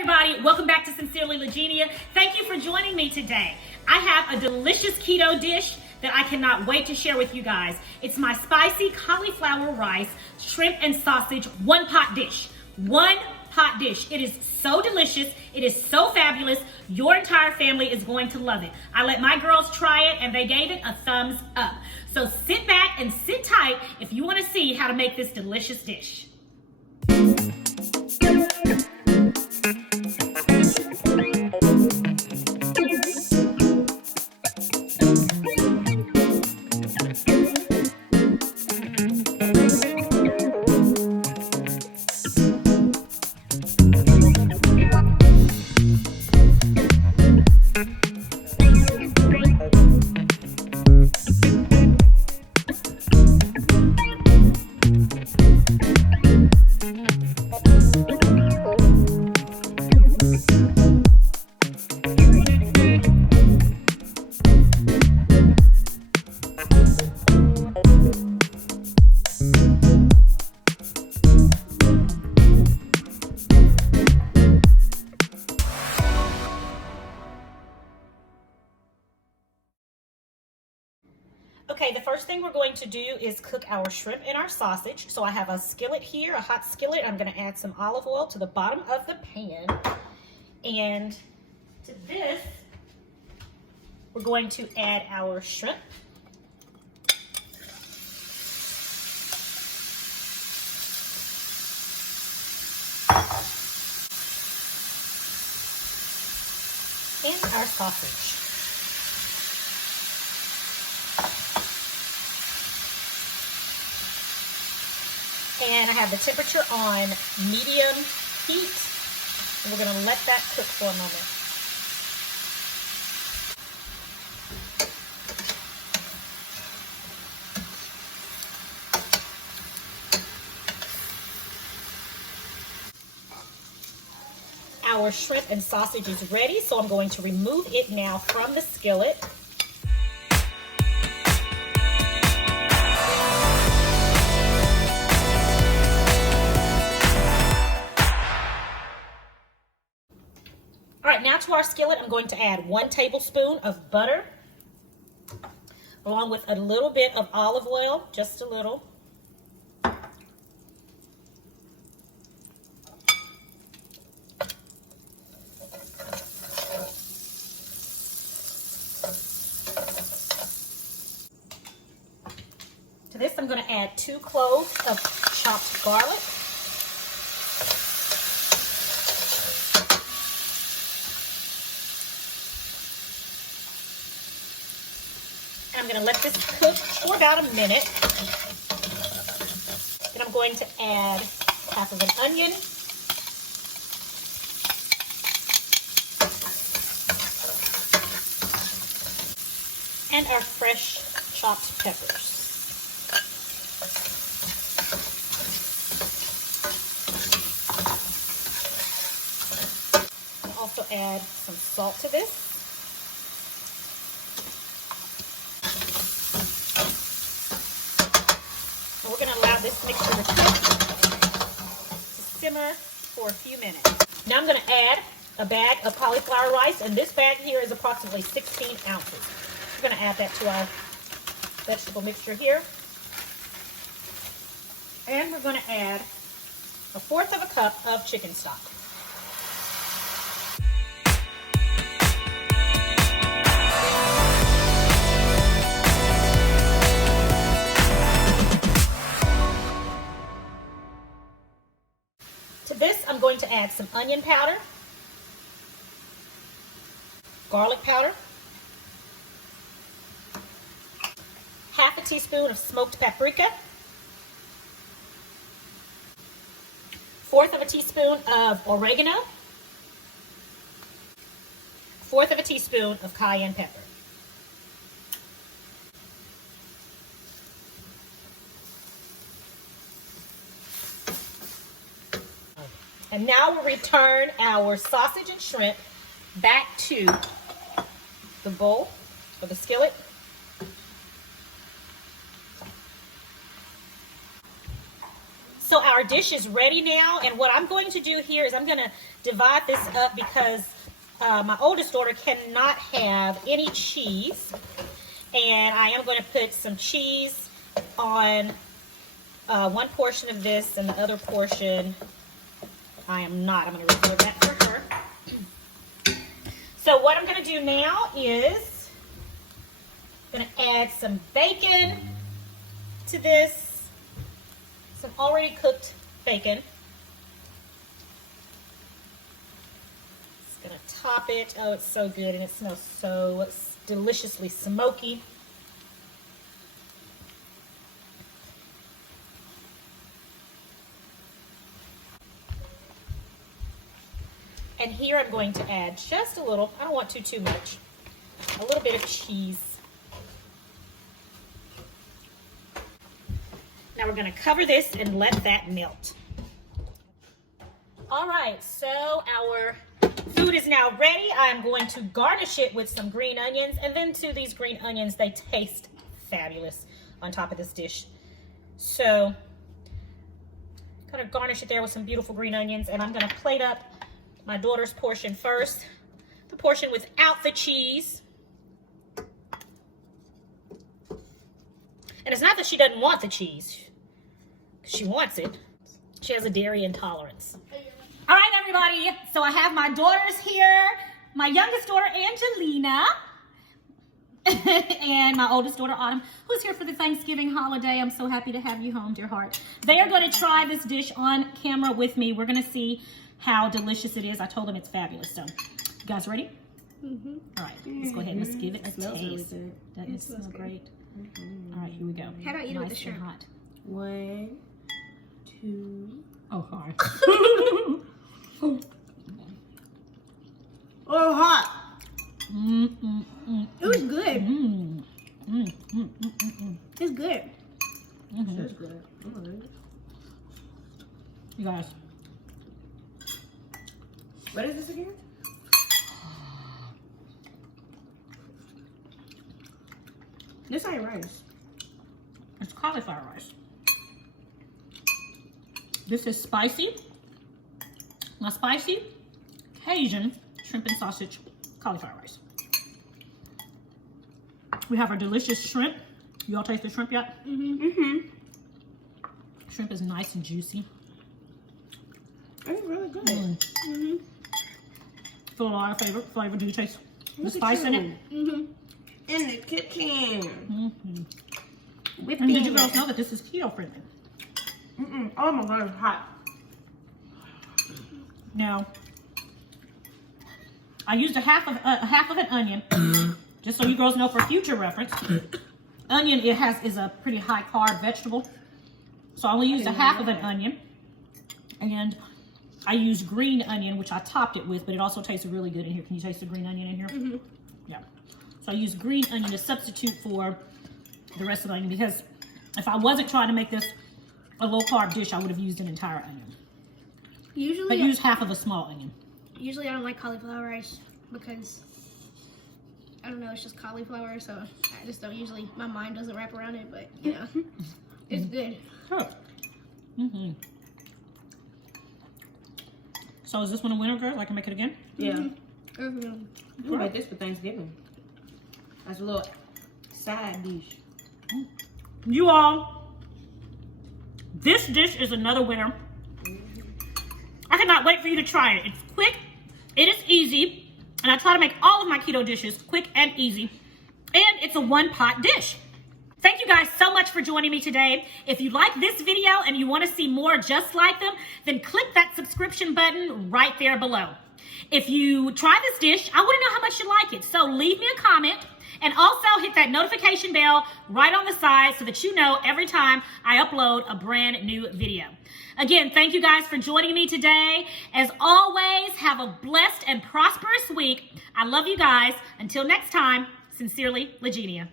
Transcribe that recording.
everybody, welcome back to Sincerely Legenia. Thank you for joining me today. I have a delicious keto dish that I cannot wait to share with you guys. It's my spicy cauliflower rice, shrimp and sausage one pot dish. One pot dish. It is so delicious. It is so fabulous. Your entire family is going to love it. I let my girls try it and they gave it a thumbs up. So sit back and sit tight if you want to see how to make this delicious dish. Okay, the first thing we're going to do is cook our shrimp and our sausage. So I have a skillet here, a hot skillet. I'm going to add some olive oil to the bottom of the pan. And to this, we're going to add our shrimp. And our sausage. And I have the temperature on medium heat. And we're going to let that cook for a moment. Our shrimp and sausage is ready, so I'm going to remove it now from the skillet. All right, now to our skillet, I'm going to add 1 tablespoon of butter, along with a little bit of olive oil, just a little. To this, I'm going to add 2 cloves of chopped garlic. I'm going to let this cook for about a minute. Then I'm going to add half of an onion. And our fresh chopped peppers. I'll also add some salt to this. We're going to allow this mixture to cook, to simmer for a few minutes. Now I'm going to add a bag of cauliflower rice, and this bag here is approximately 16 ounces. We're going to add that to our vegetable mixture here. And we're going to add 1/4 of a cup of chicken stock. To this, I'm going to add some onion powder, garlic powder, half a teaspoon of smoked paprika, 1/4 of a teaspoon of oregano, 1/4 of a teaspoon of cayenne pepper. And now we'll return our sausage and shrimp back to the bowl or the skillet. So our dish is ready now, and what I'm going to do here is I'm going to divide this up because my oldest daughter cannot have any cheese, and I am going to put some cheese on one portion of this, and the other portion I am not. I'm going to reserve that for her. So what I'm going to do now is I'm going to add some bacon to this. Some already cooked bacon. Just gonna top it. Oh, it's so good, and it smells so deliciously smoky. And here I'm going to add just a little, I don't want too much, a little bit of cheese. Now we're going to cover this and let that melt. All right, so our food is now ready. I'm going to garnish it with some green onions, and then to these green onions, they taste fabulous on top of this dish. So, kind of garnish it there with some beautiful green onions, and I'm going to plate up my daughter's portion first, the portion without the cheese. And it's not that she doesn't want the cheese. She wants it. She has a dairy intolerance. All right, everybody. So I have my daughters here. My youngest daughter, Angelina. And my oldest daughter, Autumn, who's here for the Thanksgiving holiday. I'm so happy to have you home, dear heart. They are going to try this dish on camera with me. We're going to see how delicious it is. I told them it's fabulous. So, you guys ready? Mm-hmm. All right. Let's go ahead and let's give it a taste. Really good. Doesn't it smell great? Mm-hmm. All right, here we go. How about you do with the shrimp? Hot. 1, 2. Oh, hi. Oh, hot. It was good. It's good. It's good. You guys. What is this again? This ain't rice. It's cauliflower rice. This is spicy. My spicy Cajun shrimp and sausage cauliflower rice. We have our delicious shrimp. You all taste the shrimp yet? Shrimp is nice and juicy. It's really good. Feel a lot of flavor. Do you taste the spice in it? In the kitchen. And did you girls know that this is keto friendly? Oh my god, it's hot. Now, I used a half of an onion, just so you girls know for future reference. Onion is a pretty high carb vegetable, so I only used a half of an onion, and I used green onion, which I topped it with, but it also tasted really good in here. Can you taste the green onion in here? Yeah. So I used green onion to substitute for the rest of the onion, because if I wasn't trying to make this a low carb dish, I would have used an entire onion. But use half of a small onion. Usually I don't like cauliflower rice because, I don't know, it's just cauliflower, so I just don't usually, my mind doesn't wrap around it, but, you know, it's good. Sure. So is this one a winner, girl? I can make it again? Yeah. We'll make this for Thanksgiving. That's a little side dish. You all, this dish is another winner. I cannot wait for you to try it. It's quick, it is easy, and I try to make all of my keto dishes quick and easy, and it's a one-pot dish. Thank you guys so much for joining me today. If you like this video and you want to see more just like them, then click that subscription button right there below. If you try this dish, I want to know how much you like it, so leave me a comment. And also hit that notification bell right on the side so that you know every time I upload a brand new video. Again, thank you guys for joining me today. As always, have a blessed and prosperous week. I love you guys. Until next time, sincerely, Legenia.